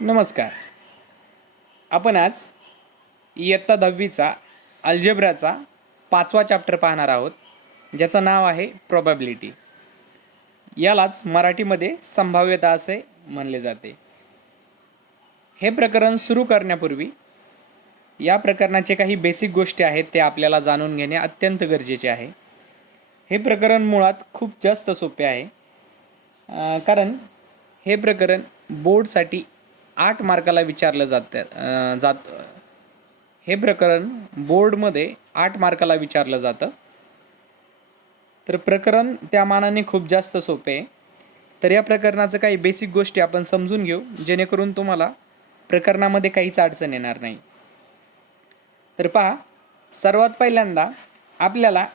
नमस्कार. आपण आज इयत्ता 10वीचा अल्जेब्राचा 5वा चॅप्टर पाहणार आहोत, ज्याचं नाव आहे प्रोबॅबिलिटी. यालाच मराठीमध्ये संभाव्यता असे म्हणले जाते. हे प्रकरण सुरू करण्यापूर्वी या प्रकरणाचे काही बेसिक गोष्टी आहेत ते आपल्याला जाणून घेणे अत्यंत गरजेचे आहे. हे प्रकरण मुळात खूप जास्त सोपे आहे, कारण हे प्रकरण बोर्डसाठी 8 मार्काला विचारलं जातं. हे प्रकरण बोर्डमध्ये 8 मार्काला विचारलं जातं. तर प्रकरण त्या मानाने खूप जास्त सोपे आहे. तर या प्रकरणाचं काही बेसिक गोष्टी आपण समजून घेऊ, जेणेकरून तुम्हाला प्रकरणामध्ये काहीच अडचण येणार नाही. तर पहा, सर्वात पहिल्यांदा आपल्याला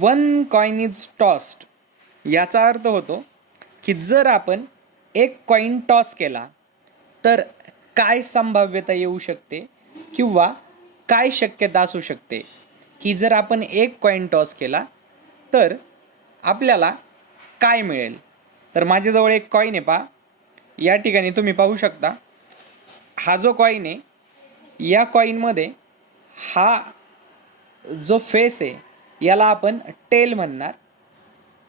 1 कॉइन इज टॉस्ड याचा अर्थ होतो की जर आपण एक कॉइन टॉस केला तर काय संभाव्यता येऊ शकते किंवा काय शक्यता असू शकते की जर आपण एक कॉइन टॉस केला तर आपल्याला काय मिळेल. तर माझ्याजवळ एक कॉइन आहे, पहा. या ठिकाणी तुम्ही पाहू शकता, हा जो कॉइन आहे, या कॉइनमध्ये हा जो फेस आहे याला आपण टेल म्हणणार.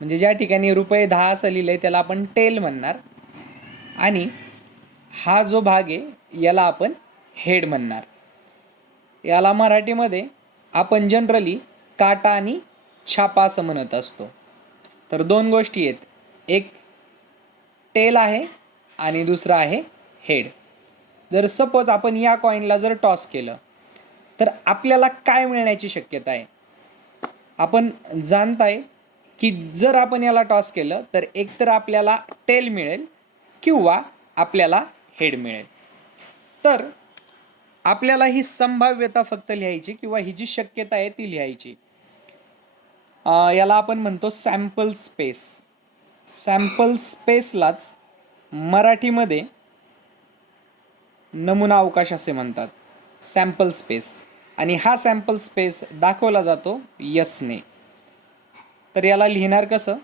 म्हणजे ज्या ठिकाणी ₹10 असं लिहिलं आहे त्याला आपण टेल म्हणणार, आणि हा जो भाग आहे याला आपण हेड म्हणणार. याला मराठीमध्ये आपण जनरली काटा आणि छापा असं म्हणत असतो. तर दोन गोष्टी आहेत, एक टेल आहे आणि दुसरा आहे हेड. जर सपोज आपण या कॉइनला जर टॉस केलं तर आपल्याला काय मिळण्याची शक्यता आहे. आपण जाणताय की जर आपण याला टॉस केलं तर एकतर आपल्याला टेल मिळेल किंवा आपल्याला हेड मिळेल. तर आपल्याला ही संभाव्यता फक्त लिहायची किंवा ही जी शक्यता आहे ती लिहायची. याला आपण म्हणतो सॅम्पल स्पेस. सॅम्पल स्पेसलाच मराठीमध्ये नमुना अवकाश असे म्हणतात, सॅम्पल स्पेस. आणि हा सॅम्पल स्पेस दाखवला जातो यसने. तर याला लिहिणार कसं,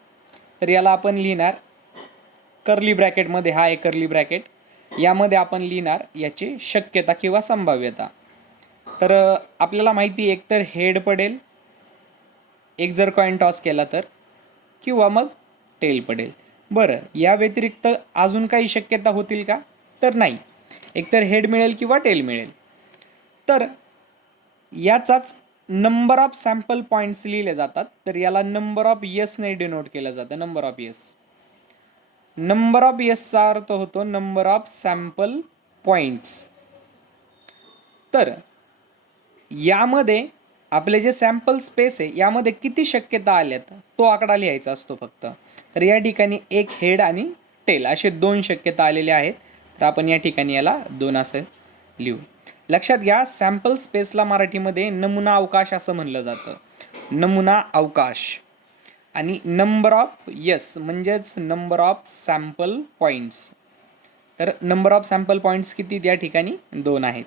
तर याला आपण लिहिणार कर्ली ब्रॅकेटमध्ये, हा एक कर्ली ब्रॅकेट, यामध्ये आपण लिहिणार याची शक्यता किंवा संभाव्यता. तर आपल्याला माहिती आहे, एक तर हेड पडेल एक जर कॉइन टॉस केला तर, किंवा मग टेल पडेल. बरं, या व्यतिरिक्त अजून काही शक्यता होतील का, तर नाही. एकतर हेड मिळेल किंवा टेल मिळेल. तर याचाच नंबर ऑफ सॅम्पल पॉईंट्स लिहिले जातात. तर याला नंबर ऑफ यसने डिनोट केलं जातं, number of yes. Number of यसचा अर्थ होतो नंबर ऑफ सॅम्पल पॉईंट्स. तर यामध्ये आपले जे सॅम्पल स्पेस आहे यामध्ये किती शक्यता आल्यात तो आकडा लिहायचा असतो फक्त. तर या ठिकाणी एक हेड आणि टेल असे 2 शक्यता आलेल्या आहेत. तर आपण या ठिकाणी याला 2 असं लिहू. लक्षात घ्या, सॅम्पल स्पेसला मराठीमध्ये नमुना अवकाश असं म्हणलं जातं, नमुना अवकाश. आणि नंबर ऑफ यस म्हणजेच नंबर ऑफ सॅम्पल पॉईंट्स. तर नंबर ऑफ सॅम्पल पॉईंट्स किती या ठिकाणी 2 आहेत.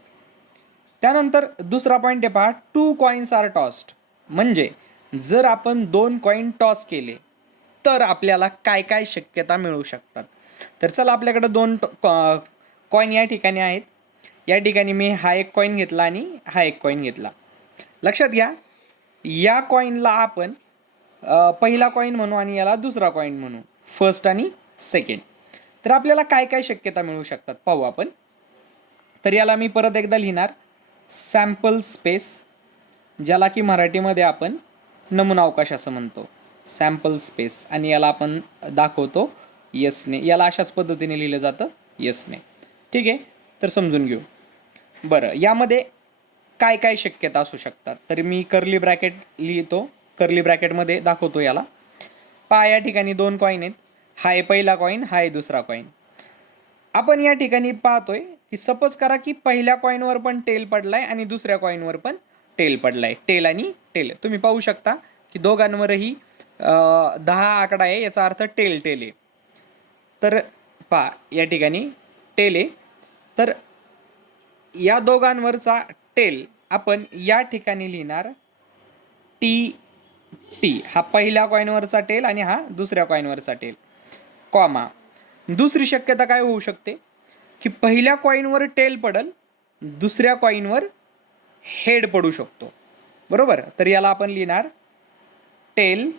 त्यानंतर दुसरा पॉईंट आहे, पहा, 2 कॉइन्स आर टॉस्ड. म्हणजे जर आपण 2 कॉइन टॉस केले तर आपल्याला काय काय शक्यता मिळू शकतात. तर चला, आपल्याकडे 2 कॉइन या ठिकाणी आहेत. या ठिकाणी मी हा एक कॉइन घेतला आणि हा एक कॉइन घेतला. लक्षात घ्या, या कॉइनला आपण पहिला कॉइन म्हणू आणि याला दुसरा कॉइन म्हणू, फर्स्ट आणि सेकंड. तर आपल्याला काय काय शक्यता मिळू शकतात पाहू आपण. तर याला मी परत एकदा लिहिणार सॅम्पल स्पेस, ज्याला की मराठीमध्ये आपण नमुना अवकाश असं म्हणतो, सॅम्पल स्पेस. आणि याला आपण दाखवतो यसने. याला अशाच पद्धतीने लिहिलं जातं, यसने. ठीक आहे, तर समजून घेऊ. बरं, यामध्ये काय काय शक्यता असू शकतात. तर मी कर्ली ब्रॅकेट लिहितो, कर्ली ब्रॅकेटमध्ये दाखवतो याला. पहा, या ठिकाणी 2 कॉइन आहेत. हा आहे पहिला कॉइन, हा आहे दुसरा कॉइन. आपण या ठिकाणी पाहतोय की सपोज करा की पहिल्या कॉइनवर पण टेल पडलाय आणि दुसऱ्या कॉइनवर पण टेल पडलाय, टेल आणि टेल. तुम्ही पाहू शकता की दोघांवरही 10 आकडा आहे, याचा अर्थ टेल टेल आहे. तर पहा, या ठिकाणी टेल आहे. तर या दोघांवरचा टेल आपण या ठिकाणी लिहिणार टी टी. हा पहिल्या कॉइनवरचा टेल आणि हा दुसऱ्या कॉइनवरचा टेल, कॉमा. दुसरी शक्यता काय होऊ शकते की पहिल्या कॉईनवर टेल पडल, दुसऱ्या कॉईनवर हेड पडू शकतो, बरोबर. तर याला आपण लिहिणार टेल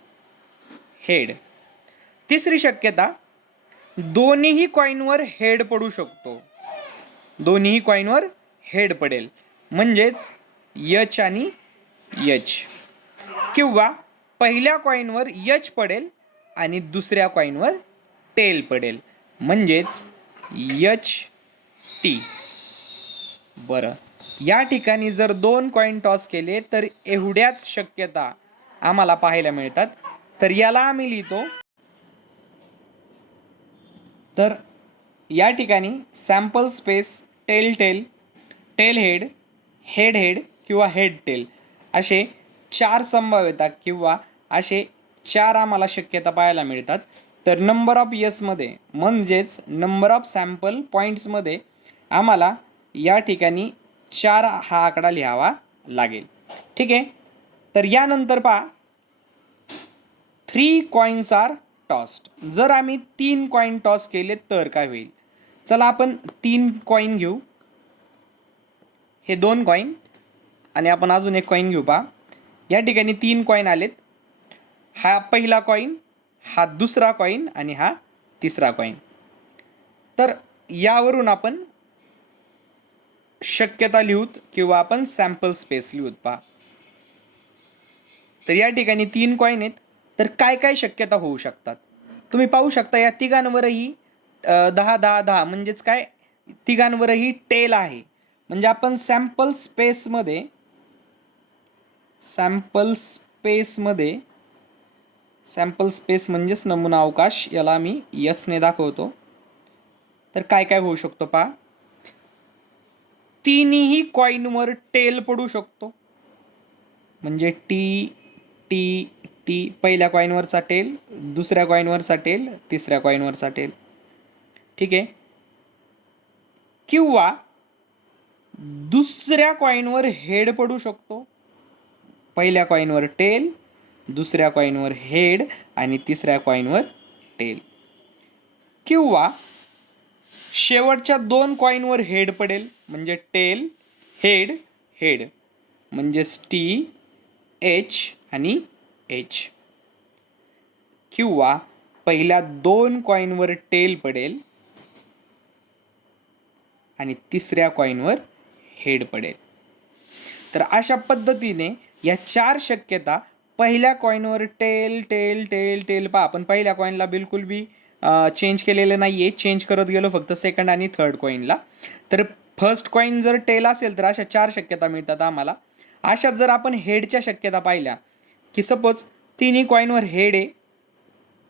हेड. तिसरी शक्यता, दोन्हीही कॉईनवर हेड पडू शकतो, दोन्हीही कॉईनवर हेड पडेल, म्हणजेच एच आणि एच. किंवा पहिल्या कॉईनवर एच पडेल आणि दुसऱ्या कॉईनवर टेल पडेल, म्हणजेच एच टी. बरं, या ठिकाणी जर दोन कॉईन टॉस केले तर एवढ्याच शक्यता आम्हाला पाहायला मिळतात. तर याला आम्ही लिहितो, तर या ठिकाणी sample space, tail tail, tail head, head head किंवा हेड टेल असे 4 संभाव्यता किंवा असे 4 आम्हाला शक्यता पाहायला मिळतात. तर नंबर ऑफ यसमध्ये म्हणजेच नंबर ऑफ सॅम्पल पॉईंट्समध्ये आम्हाला या ठिकाणी 4 हा आकडा लिहावा लागेल. ठीक आहे. तर यानंतर पहा, 3 कॉईन्स आर टॉस्ड. जर आम्ही 3 कॉईन टॉस केले तर काय होईल? चला आपण 3 कॉईन घेऊ, हे 2 कॉईन आणि आपण अजून एक कॉईन घेऊ. पहा, या ठिकाणी 3 कॉईन आलेत. हा पहिला कॉईन, हा दुसरा कॉईन आणि हा तिसरा कॉईन. तर यावरून आपण शक्यता लिहूत किंवा आपण सॅम्पल स्पेस लिहूत. पहा, तर या ठिकाणी 3 कॉईन आहेत. तर काय काय शक्यता होऊ शकतात तुम्ही पाहू शकता. या तिघांवरही 10 10 10 म्हणजेच काय, तिघांवरही टेल आहे. म्हणजे आपण सॅम्पल स्पेसमध्ये सॅम्पल स्पेस म्हणजेच नमुना अवकाश, याला मी यसने दाखवतो. तर काय काय होऊ शकतो पहा, तिन्ही कॉईनवर टेल पडू शकतो, म्हणजे टी टी टी. पहिल्या कॉईनवरचा टेल, दुसऱ्या कॉईनवरचा टेल, तिसऱ्या कॉईनवरचा टेल. ठीक आहे. किंवा दुसऱ्या कॉईनवर हेड पडू शकतो, पहिल्या कॉईनवर टेल, दुसऱ्या कॉईनवर हेड आणि तिसऱ्या कॉईनवर टेल. किंवा शेवटच्या 2 कॉईनवर हेड पडेल, म्हणजे टेल हेड हेड, म्हणजेच टी एच आणि एच. किंवा पहिल्या 2 कॉईनवर टेल पडेल आणि तिसऱ्या कॉईनवर हेड पडेल. तर अशा पद्धतीने या 4 शक्यता, पहिल्या कॉईनवर टेल टेल टेल टेल. पहा, आपण पहिल्या कॉईनला बिलकुल बी चेंज केलेलं नाही आहे, चेंज करत गेलो फक्त सेकंड आणि थर्ड कॉईनला. तर फर्स्ट कॉईन जर टेल असेल तर अशा 4 शक्यता मिळतात आम्हाला. अशात जर आपण हेडच्या शक्यता पाहिल्या, की सपोज तिन्ही कॉईनवर हेड आहे,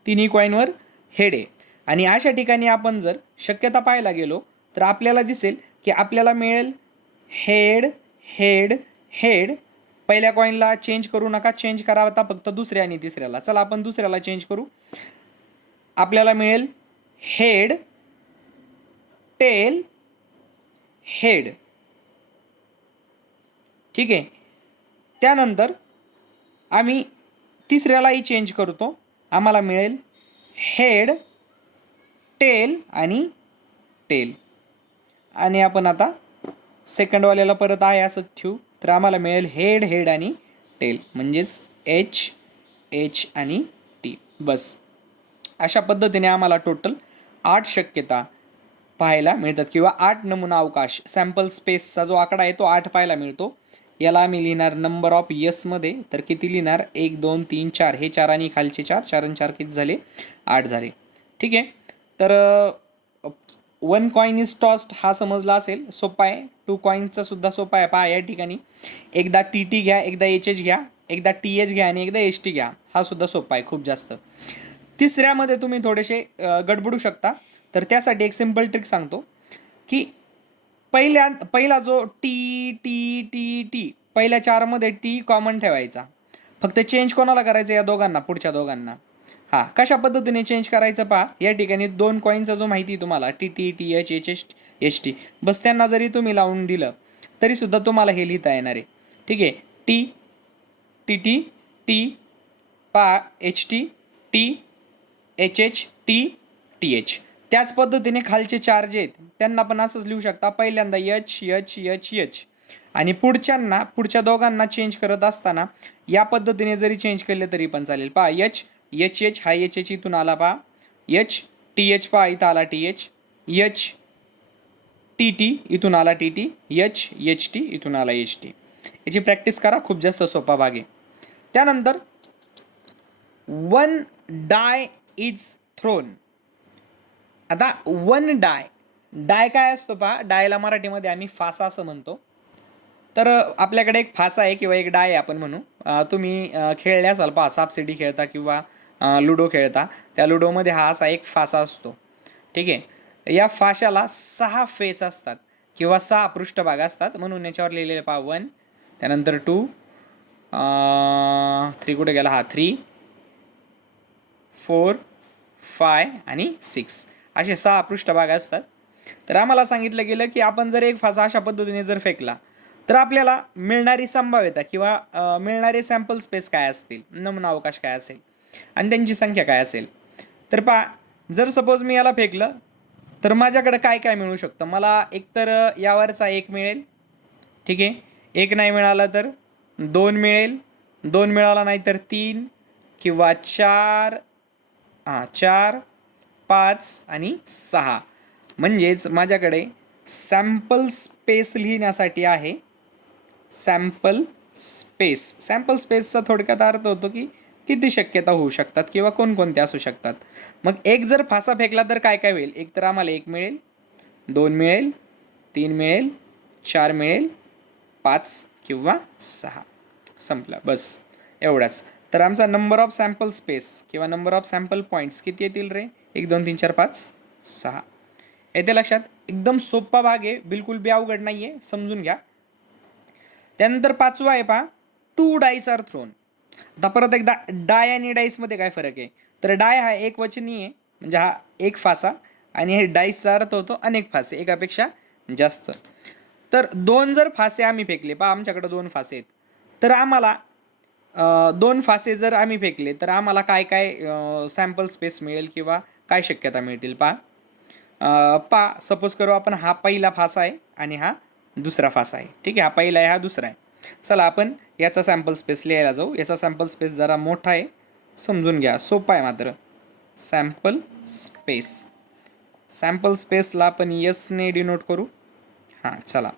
तिन्ही कॉईनवर हेड आहे, आणि अशा ठिकाणी आपण जर शक्यता पाहायला गेलो तर आपल्याला दिसेल की आपल्याला मिळेल हेड हेड हेड. पहिल्या कॉईनला चेंज करू नका, चेंज करा आता फक्त दुसऱ्या आणि तिसऱ्याला. चला आपण दुसऱ्याला चेंज करू. आपल्याला मिळेल हेड टेल हेड. ठीक आहे. त्यानंतर आम्ही तिसऱ्यालाही चेंज करतो, आम्हाला मिळेल हेड टेल आणि टेल. आणि आपण आता सेकंडवाल्याला परत आहे असं ठेवू, तर आम्हाला मिळेल हेड हेड आणि टेल, म्हणजेच एच एच आणि टी. बस, अशा पद्धतीने आम्हाला टोटल 8 शक्यता पाहायला मिळतात, किंवा 8 नमुना अवकाश, सॅम्पल स्पेसचा जो आकडा आहे तो 8 पाहायला मिळतो. याला आम्ही लिहिणार नंबर ऑफ यसमध्ये. तर किती लिहिणार, 1 2 3 4, हे 4 आणि खालचे 4, 4 आणि 4 किती झाले, 8 झाले. ठीक आहे. तर 1 कॉईन इज टॉस्ड हा समजला असेल, सोपा आहे. 2 कॉईनचा सुद्धा सोपा आहे. पहा, या ठिकाणी एकदा टी टी घ्या, एकदा एच एच घ्या, एकदा टी एच घ्या आणि एकदा एच टी घ्या. हा सुद्धा सोपा आहे खूप जास्त. तिसऱ्यामध्ये तुम्ही थोडेसे गडबडू शकता. तर त्यासाठी एक सिंपल ट्रिक सांगतो, की पहिला जो टी टी टी टी, पहिल्या 4मध्ये टी कॉमन ठेवायचा. फक्त चेंज कोणाला करायचं, या दोघांना, पुढच्या दोघांना. हां, कशा पद्धतीने चेंज करायचं पहा. या ठिकाणी 2 कॉईनचा जो माहिती तुम्हाला, T T T H H H H T, बस त्यांना जरी तुम्ही लावून दिलं तरीसुद्धा तुम्हाला हे लिहिता येणार आहे. ठीक आहे. टी टी टी टी, पहा H T T H H T T H. त्याच पद्धतीने खालचे 4 जे आहेत त्यांना पण असंच लिहू शकता. पहिल्यांदा एच एच एच एच आणि पुढच्या दोघांना चेंज करत असताना या पद्धतीने जरी चेंज केले तरी पण चालेल. पहा एच एच एच हा एच एच इथून आला. पहा एच टी एच, पहा इथं आला T H. H T T इथून आला T T. H H T इथून आला एच टी. याची प्रॅक्टिस करा, खूप जास्त सोपा भाग आहे. त्यानंतर वन डाय इज थ्रोन. आता वन डाय काय असतो पहा. डायला मराठीमध्ये आम्ही फासा असं म्हणतो. तर आपल्याकडे एक फासा आहे किंवा एक डाय आपण म्हणू. तुम्ही खेळले असाल पहा, सापशिडी खेळता किंवा लुडो खेळता. त्या लुडोमध्ये हा असा एक फासा असतो. ठीक आहे. या फाशाला 6 फेस असतात किंवा 6 पृष्ठभाग असतात, म्हणून याच्यावर लिहिलेले पहा 1, त्यानंतर 2, 3 कुठे गेला हा 3, 4, 5 आणि 6 असे 6 पृष्ठभाग असतात. तर आम्हाला सांगितलं गेलं की आपण जर एक फासा अशा पद्धतीने जर फेकला तर आपल्याला मिळणारी संभाव्यता किंवा मिळणारे सॅम्पल स्पेस काय असतील, नमुना अवकाश काय असेल आणि त्यांची संख्या काय असेल. तर पहा, जर सपोज मी याला फेकलं तर माझ्याकडे काय काय मिळू शकतं. मला एकतर यावरचा 1 मिळेल. ठीक आहे. 1 नाही मिळाला तर 2 मिळेल. 2 मिळाला नाही तर 3 किंवा 4, 4, 5 आणि 6. म्हणजेच माझ्याकडे सॅम्पल स्पेस लिहिण्यासाठी आहे. सॅम्पल स्पेसचा थोडक्यात अर्थ होतो की किती शक्यता होऊ शकतात किंवा कोणकोणत्या असू शकतात. मग एक जर फासा फेकला तर काय काय होईल. एक तर आम्हाला 1 मिळेल, 2 मिळेल, 3 मिळेल, 4 मिळेल, 5 किंवा 6. संपला, बस एवढाच. तर आमचा नंबर ऑफ सॅम्पल स्पेस किंवा नंबर ऑफ सॅम्पल पॉईंट्स किती येतील रे. 1 2 3 4 5 6. येते लक्षात. एकदम सोपा भाग आहे, बिलकुल बी अवघड नाही आहे, समजून घ्या. त्यानंतर 5वा आहे पहा, 2 डाईस आर थ्रोन. आता परत एकदा डाय आणि डाईसमध्ये काय फरक आहे. तर डाय हा एक वचनी आहे, म्हणजे हा एक फासा, आणि हे डाईसचा अर्थ होतो अनेक फासे, एकापेक्षा जास्त. तर 2 जर फासे आम्ही फेकले, पहा आमच्याकडे 2 फासे आहेत, तर आम्हाला 2 फासे जर आम्ही फेकले तर आम्हाला काय काय सॅम्पल स्पेस मिळेल किंवा काय शक्यता मिळतील. पहा सपोज करू आपण हा पहिला फासा आहे आणि हा दुसरा फासा आहे. ठीक आहे. हा पहिला आहे, हा दुसरा आहे. चला आपण याचा सॅम्पल स्पेस लिहायला जाऊ. याचा सॅम्पल स्पेस जरा मोठा आहे, समजून घ्या, सोपा आहे मात्र. सॅम्पल स्पेसला आपण यसने डिनोट करू. हां चला.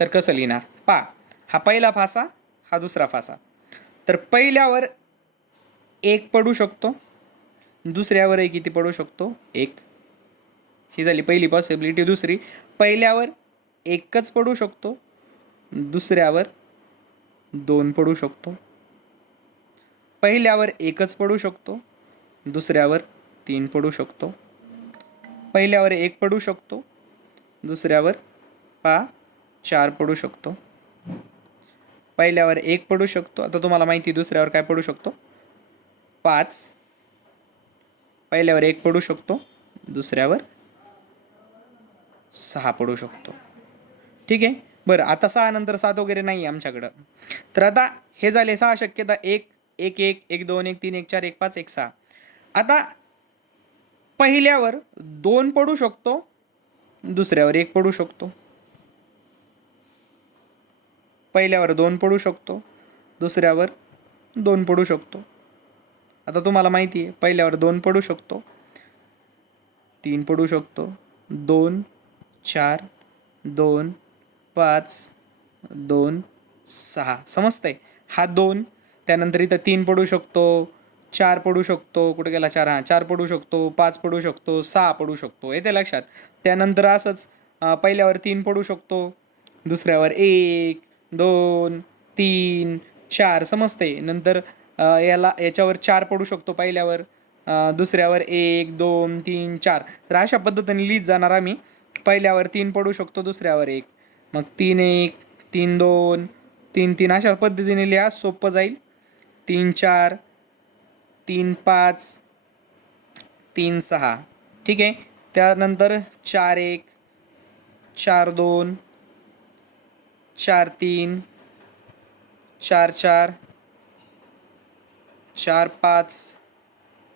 तर कसं लिहिणार पहा, हा पहिला फासा, हा दुसरा फासा. तर पहिल्यावर 1 पडू शकतो, दुसऱ्यावरही किती पडू शकतो, 1. ही झाली पहिली पॉसिबिलिटी. दुसरी, पहिल्यावर 1च पडू शकतो, दुसऱ्यावर 2 पडू शकतो. पहिल्यावर 1च पडू शकतो, दुसऱ्यावर 3 पडू शकतो. पहिल्यावर 1 पडू शकतो, दुसऱ्यावर 4 पडू शकतो. पहिल्यावर 1 पडू शकतो. आता तुम्हाला माहिती दुसऱ्यावर काय पडू शकतो, 5. पहिल्यावर 1 पडू शकतो, दुसऱ्यावर 6 पडू शकतो. ठीक आहे. बरं, आता 6 नंतर 7 वगैरे नाही आहे आमच्याकडं. तर आता हे झाले 6 शक्यता. 1 1 1 1 2 1 3 1 4 1 5 1 6. आता पहिल्यावर 2 पडू शकतो, दुसऱ्यावर 1 पडू शकतो. पहिल्यावर 2 पडू शकतो, दुसऱ्यावर 2 पडू शकतो. आता तुम्हाला माहिती आहे पहिल्यावर 2 पडू शकतो, 3 पडू शकतो, 2 4 2 5 2 6. समजतंय. हा 2, त्यानंतर इथं 3 पडू शकतो, 4 पडू शकतो, कुठे गेला 4, 4 पडू शकतो, 5 पडू शकतो, 6 पडू शकतो. येते लक्षात. त्यानंतर असंच पहिल्यावर 3 पडू शकतो, दुसऱ्यावर 1 2 3 4. समजते. नंतर याच्यावर 4 पडू शकतो पहिल्यावर, दुसऱ्यावर 1 2 3 4. तर अशा पद्धतीने लिहित जाणार आम्ही. पहिल्यावर 3 पडू शकतो, दुसऱ्यावर 1, मग 3 1 3 2 3 3 अशा पद्धतीने लिहा, सोपं जाईल. 3 4 3 5 3 6. ठीक आहे. त्यानंतर 4 1 4 2 4 3 4 4 4 5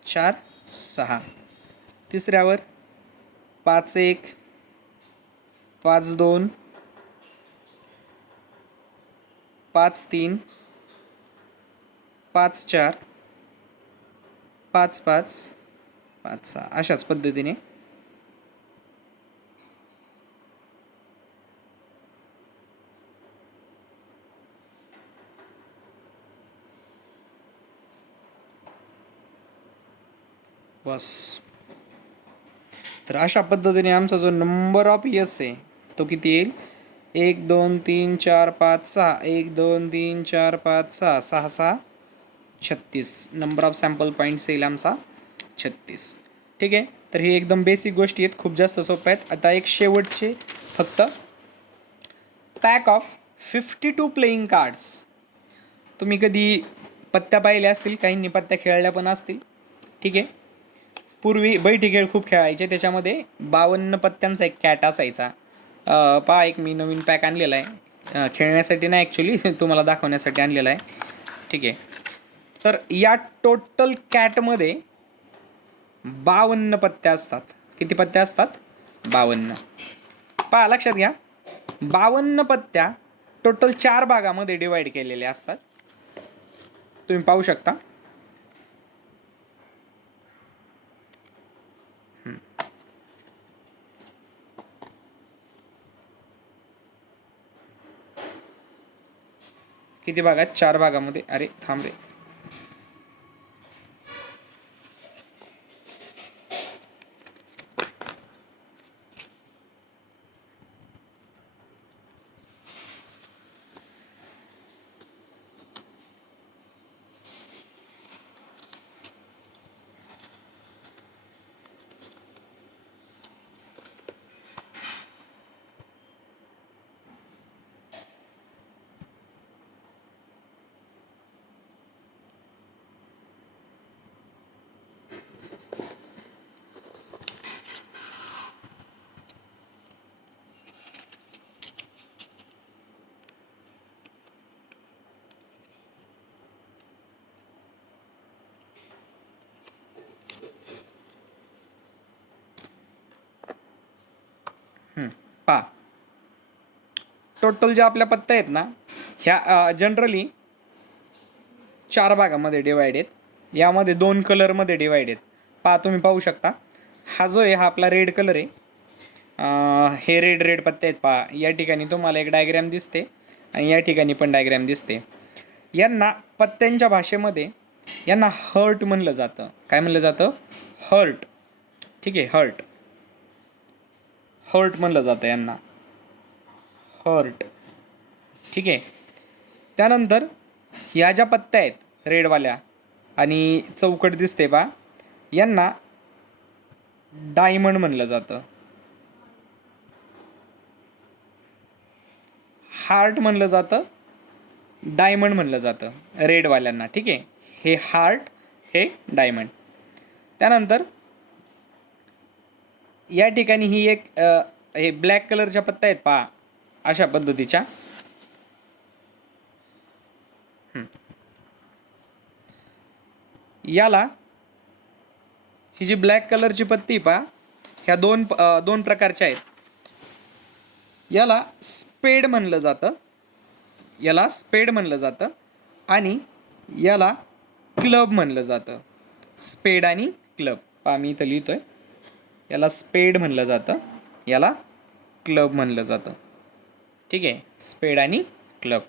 4 6. तिसऱ्यावर 5 1 5-2, 5-3, 5-4, 5-5, 5-6 अशाच पद्धतीने बस. तर अशा पद्धतीने आमचा जो नंबर ऑफ यस आहे तो किती येईल? 1 2 3 4 5 6, 1 2 3 4 5 6, 6 6 36. नंबर ऑफ सॅम्पल पॉईंट्स येईल आमचा 36. ठीक आहे. तर ही एकदम बेसिक गोष्टी आहेत, खूप जास्त सोप्या आहेत. आता एक शेवटचे फक्त पॅक ऑफ 52 प्लेइंग कार्ड्स. तुम्ही कधी पत्त्या पाहिल्या असतील, काहींनी पत्त्या खेळल्या पण असतील. ठीक आहे. पूर्वी बैठी खेळ खूप खेळायचे, त्याच्यामध्ये 52 पत्त्यांचा एक कॅट असायचा. पहा, एक मी नवीन पॅक आणलेला आहे, खेळण्यासाठी नाही ॲक्च्युली, तुम्हाला दाखवण्यासाठी आणलेला आहे. ठीक आहे. तर या टोटल कॅटमध्ये 52 पत्त्या असतात. किती पत्त्या असतात? 52. पहा, लक्षात घ्या, 52 पत्त्या टोटल 4 भागामध्ये डिवाइड केलेल्या असतात. तुम्ही पाहू शकता. किती भागात? 4 भागामध्ये. अरे थांब रे. पहा, टोटल ज्या आपल्या पत्त्या आहेत ना, ह्या जनरली 4 भागामध्ये डिवाइड आहेत. यामध्ये 2 कलरमध्ये डिवाइड आहेत. पहा, तुम्ही पाहू शकता, हा जो आहे हा आपला रेड कलर आहे. हे रेड पत्ते आहेत. पहा, या ठिकाणी तुम्हाला एक डायग्रॅम दिसते आणि या ठिकाणी पण डायग्रॅम दिसते. यांना पत्त्यांच्या भाषेमध्ये यांना हर्ट म्हणलं जातं. काय म्हणलं जातं? हर्ट. ठीक आहे, हर्ट म्हणलं जातं यांना, हर्ट. ठीक आहे. त्यानंतर ह्या ज्या पत्त्या आहेत रेडवाल्या आणि चौकट दिसते बा, यांना डायमंड म्हणलं जातं. हार्ट म्हणलं जातं, डायमंड म्हणलं जातं रेडवाल्यांना. ठीक आहे. हे हार्ट, हे डायमंड. त्यानंतर या ठिकाणी ही एक हे ब्लॅक कलरच्या पत्त्या आहेत पहा, अशा पद्धतीच्या. याला ही जी ब्लॅक कलरची पत्ती पहा, ह्या दोन प्रकारच्या आहेत. याला स्पेड म्हणलं जातं, याला स्पेड म्हणलं जातं आणि याला क्लब म्हणलं जातं. स्पेड आणि क्लब. पहा, मी इथं लिहितोय. याला स्पेड म्हणलं जातं, याला क्लब म्हणलं जातं. ठीक आहे, स्पेड आणि क्लब.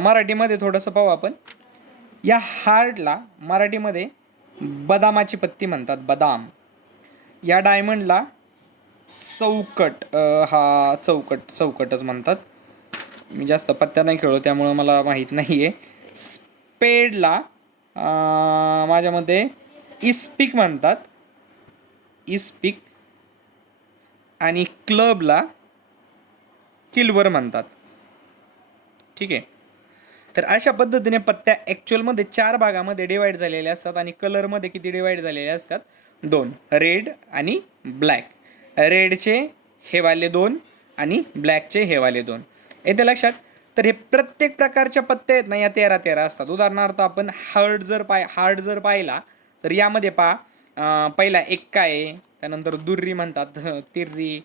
मराठीमध्ये थोडंसं पाहू आपण. या हार्टला मराठीमध्ये बदामाची पत्ती म्हणतात, बदाम. या डायमंडला चौकट, हा चौकटच म्हणतात. मी जास्त पत्त्या नाही खेळलो त्यामुळं मला माहीत नाही आहे. स्पेडला माझ्यामध्ये इस्पिक म्हणतात, इस्पिक. आणि क्लबला किल्वर म्हणतात. ठीक आहे. तर अशा पद्धतीने पत्त्या ॲक्च्युअलमध्ये 4 भागामध्ये डिवाइड झालेल्या असतात आणि कलरमध्ये किती डिवाइड झालेले असतात? 2. रेड आणि ब्लॅक. रेडचे हे वाले 2 आणि ब्लॅकचे हे वाले 2. येते लक्षात? तर हे प्रत्येक प्रकारच्या पत्त्या आहेत ना, या 13 असतात. उदाहरणार्थ आपण हार्ट जर पाहिला तर यामध्ये पहिला एक्का आहे, त्यानंतर दुर्री म्हणतात, तिर्री,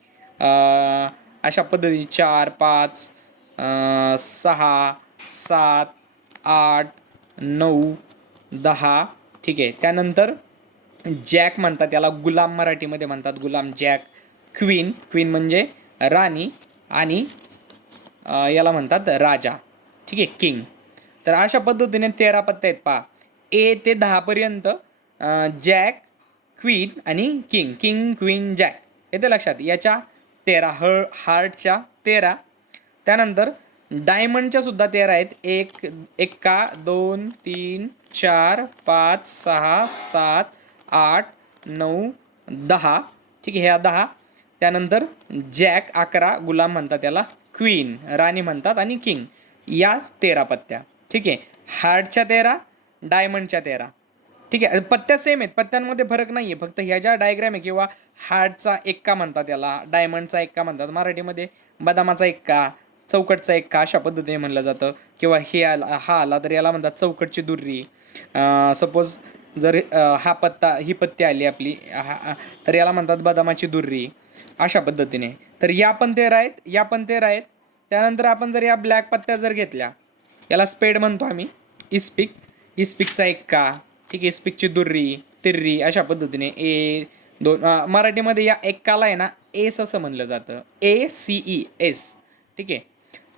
अशा पद्धतीने 4 5 6 7 8 9 10. ठीक आहे. त्यानंतर जॅक म्हणतात याला, गुलाम मराठीमध्ये म्हणतात गुलाम, जॅक. क्वीन, क्वीन म्हणजे राणी, आणि याला म्हणतात राजा. ठीक आहे, किंग. तर अशा पद्धतीने 13 पत्ते आहेत पहा. ए ते 10 पर्यंत जॅक, क्वीन आणि किंग. किंग, क्वीन, जॅक येते लक्षात. याच्या 13, हार्टच्या 13. त्यानंतर डायमंडच्या सुद्धा 13 आहेत. 1 एक्का 2 3 4 5 6 7 8 9 10. ठीक आहे, ह्या 10. त्यानंतर जॅक 11, गुलाम म्हणतात त्याला, क्वीन राणी म्हणतात, आणि किंग या 13 पत्त्या. ठीक आहे, हार्टच्या 13, डायमंडच्या 13. ठीक आहे, पत्त्या सेम आहेत, पत्त्यांमध्ये फरक नाही आहे. फक्त ह्या ज्या डायग्राम आहे, किंवा हार्टचा एक्का म्हणतात याला, डायमंडचा एक्का म्हणतात, मराठीमध्ये बदामाचा एक्का, चौकटचा एक्का अशा पद्धतीने म्हणलं जातं. किंवा हे आला, हा आला तर याला म्हणतात चौकटची दुर्री. सपोज जर हा पत्ता, ही पत्ती आली आपली, तर याला म्हणतात बदामाची दुर्री अशा पद्धतीने. तर या पण 13 आहेत, या पण 13 आहेत. त्यानंतर आपण जर या ब्लॅक पत्त्या जर घेतल्या, याला स्पेड म्हणतो आम्ही, इस्पिक, इस्पिकचा एक्का. ठीक आहे, इस्पिकची दुर्री, तिर्री अशा पद्धतीने. ए 2, मराठीमध्ये या एक्काला आहे ना एस असं म्हणलं जातं, ACES. ठीक आहे,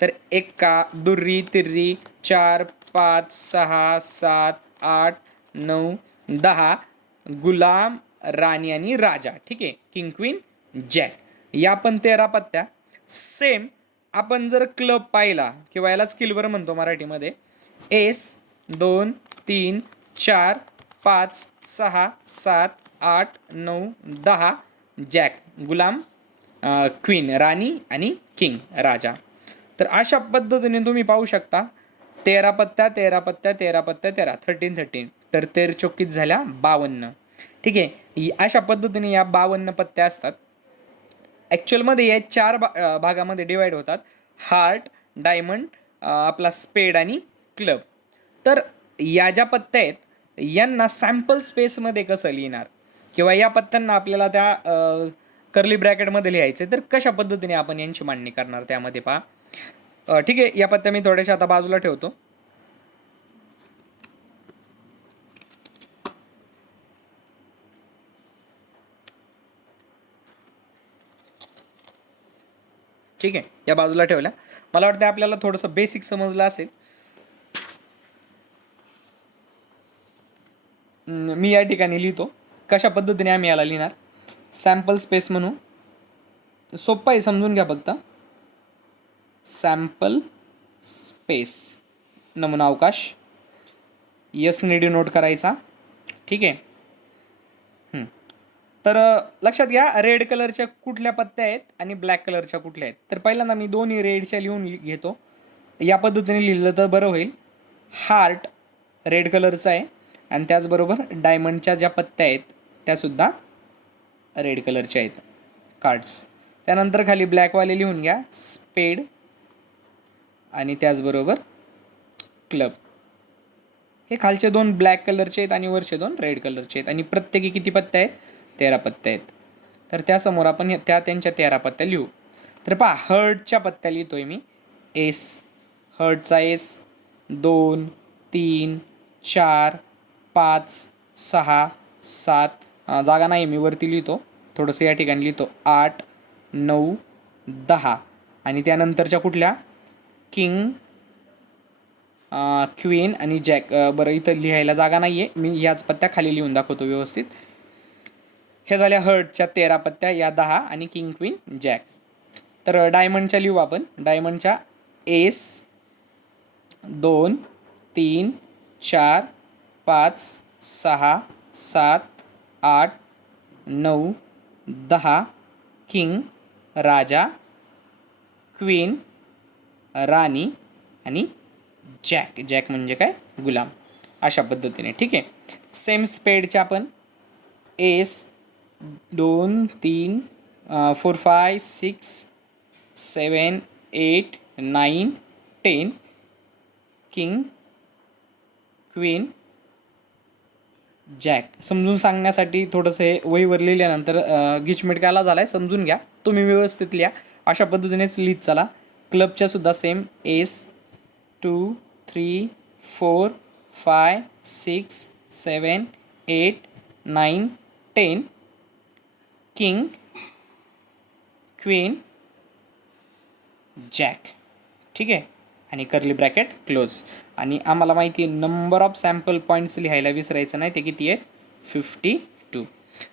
तर एक्का, दुर्री, तिर्री, 4 5 6 7 8 9 10, गुलाम, राणी आणि राजा. ठीक आहे, किंग, क्वीन, जॅक या पण 13 पत्त्या. सेम आपण जर क्लब पाहिला, किंवा याला स्किलवर म्हणतो मराठीमध्ये, 1 2 3 4 5 6 7 8 9 10, जॅक, गुलाम, क्वीन राणी, आणि किंग राजा. तर अशा पद्धतीने तुम्ही पाहू शकता 13 पत्त्या 13 पत्त्या 13 पत्त्या 13, 13 13. तर 13 चोक्कीत झाल्या 52. ठीक आहे, अशा पद्धतीने या 52 पत्त्या असतात. ॲक्च्युअलमध्ये या 4 भागामध्ये डिवाईड होतात: हार्ट, डायमंड, आपला स्पेड आणि क्लब. तर या ज्या पत्त्या आहेत यांना सॅम्पल स्पेसमध्ये कसं लिहिणार, किंवा या पत्त्यांना आपल्याला त्या कर्ली ब्रॅकेटमध्ये लिहायचं, तर कशा पद्धतीने आपण यांची मांडणी करणार त्यामध्ये पहा. ठीक आहे, या पत्त्या मी थोड्याशा आता बाजूला ठेवतो. ठीक आहे, या बाजूला ठेवल्या. मला वाटतं आपल्याला थोडंसं बेसिक समजलं असेल. मी या ठिकाणी लिहितो कशा पद्धतीने आम्ही याला लिहिणार. सॅम्पल स्पेस म्हणू, सोपं आहे, समजून घ्या फक्त. सॅम्पल स्पेस, नमुना अवकाश, यसने डिनोट करायचा. ठीक आहे. तर लक्षात घ्या, रेड कलरच्या कुठल्या पत्त्या आहेत आणि ब्लॅक कलरच्या कुठल्या आहेत. तर पहिल्यांदा मी दोन्ही रेडच्या लिहून घेतो. या पद्धतीने लिहिलं तर बरं होईल. हार्ट रेड कलरचा आहे, आणि त्याचबरोबर डायमंडच्या ज्या पत्त्या आहेत त्यासुद्धा रेड कलरच्या आहेत, कार्ड्स. त्यानंतर खाली ब्लॅकवाले लिहून घ्या, स्पेड, आणि त्याचबरोबर क्लब. हे खालचे 2 ब्लॅक कलरचे आहेत आणि वरचे 2 रेड कलरचे आहेत, आणि प्रत्येकी किती पत्त्या आहेत? 13 पत्त्या आहेत. तर त्यासमोर आपण त्यांच्या 13 पत्त्या लिहू. तर पहा, हर्टच्या पत्त्या लिहितोय मी. एस, हर्टचा एस 2 3 4 5 6 7, जागा नाही मी वरती लिहितो, थोडंसं या ठिकाणी लिहितो, 8 9 10. आणि त्यानंतरच्या कुठल्या? किंग, क्वीन आणि जॅक. बरं, इथं लिहायला जागा नाही आहे, मी ह्याच पत्त्या खाली लिहून दाखवतो व्यवस्थित. हे झाल्या हर्टच्या 13 पत्त्या, या 10, आणि किंग, क्वीन, जॅक. तर डायमंडच्या लिहू आपण. डायमंडच्या एस 2 3 4 5 6 7 8 9 10, किंग, राजा, क्वीन, राणी, आणि जॅक. जॅक म्हणजे काय? गुलाम. अशा पद्धतीने. ठीक आहे. सेम स्पेडच्या आपण एस 2 3 4 5 6 7 8 9 10, किंग, क्वीन, जॅक. समजून सांगण्यासाठी थोडंसं हे वहीवर लिहिल्यानंतर गिचमिटकाला झाला आहे, समजून घ्या. तुम्ही व्यवस्थित लिहा, अशा पद्धतीनेच लिहित चला. क्लबच्या सुद्धा same S 2 3 4 5 6 7 8 9 10 king queen jack. ठीक आहे, आणि कर्ली ब्रॅकेट क्लोज. आणि आम्हाला माहिती आहे नंबर ऑफ सॅम्पल पॉईंट्स लिहायला विसरायचं नाही, ते किती आहेत 52.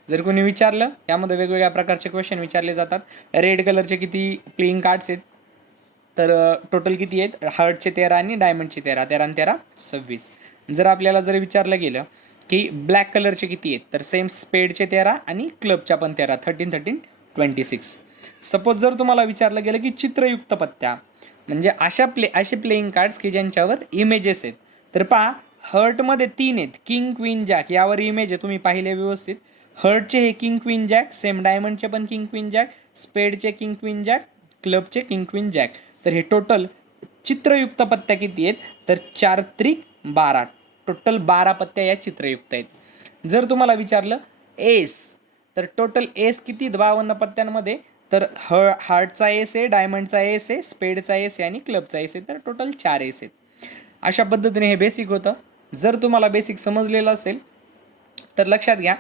जर कोणी विचारलं, यामध्ये वेगवेगळ्या प्रकारचे क्वेश्चन विचारले जातात. रेड कलरचे किती प्लेइंग कार्ड्स आहेत, तर टोटल किती आहेत, हार्टचे 13 आणि डायमंडचे 13, 13 आणि 13 26. जर आपल्याला जर विचारलं गेलं की ब्लॅक कलरचे किती आहेत, तर सेम स्पेडचे 13 आणि क्लबच्या पण 13, 13 13 26. सपोज जर तुम्हाला विचारलं गेलं की चित्रयुक्त पत्त्या म्हणजे असे प्लेइंग कार्ड्स की ज्यांच्यावर इमेजेस आहेत, तर पहा हर्टमध्ये 3 आहेत, किंग क्वीन जॅक, यावर इमेज आहे, तुम्ही पाहिले व्यवस्थित. हर्टचे हे किंग क्वीन जॅक, सेम डायमंडचे पण किंग क्वीन जॅक, स्पेडचे किंग क्वीन जॅक, क्लबचे किंग क्वीन जॅक. तर हे टोटल चित्रयुक्त पत्त्या किती आहेत, तर 4 त्रिक 12, टोटल 12 पत्त्या या चित्रयुक्त आहेत. जर तुम्हाला विचारलं एस, तर टोटल एस किती 52 पत्त्यांमध्ये, तर हार्टचा एस आहे, डायमंडचा एस आहे, स्पेडचा एस आहे आणि क्लबचा एस आहे, तर टोटल 4 एस आहेत. अशा पद्धतीने हे बेसिक होतं. जर तुम्हाला बेसिक समजलेलं असेल तर लक्षात घ्या,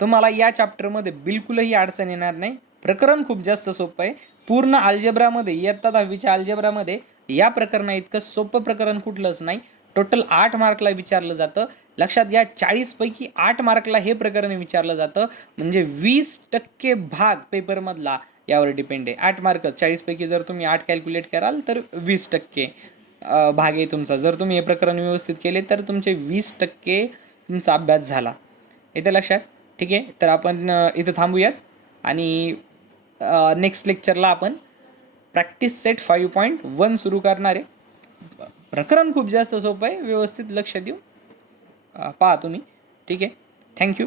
तुम्हाला या चॅप्टरमध्ये बिलकुलही अडचण येणार नाही. प्रकरण खूप जास्त सोपं आहे. पूर्ण अल्जेब्रामध्ये, इयत्ता 10वीच्या अल्जेब्रामध्ये या प्रकरणा इतकं सोपं प्रकरण कुठलंच नाही. टोटल 8 मार्कला विचारलं जातं. लक्षात घ्या, 40 पैकी 8 मार्कला हे प्रकरण विचारलं जातं, म्हणजे 20% भाग पेपरमधला यावर डिपेंड आहे. 8 मार्क, 40 पैकी जर तुम्ही 8 कॅल्क्युलेट कराल तर 20% भाग आहे तुमचा. जर तुम्ही हे प्रकरण व्यवस्थित केले तर तुमचे 20% तुमचा अभ्यास झाला. येते लक्षात? ठीक आहे, तर आपण इथं थांबूयात आणि नेक्स्ट लेक्चरला आपण प्रॅक्टिस सेट 5.1 सुरू करणार आहे. प्रकरण खूप जास्त सोपं आहे, व्यवस्थित लक्ष देऊ पहा तुम्ही. ठीक आहे, थँक्यू.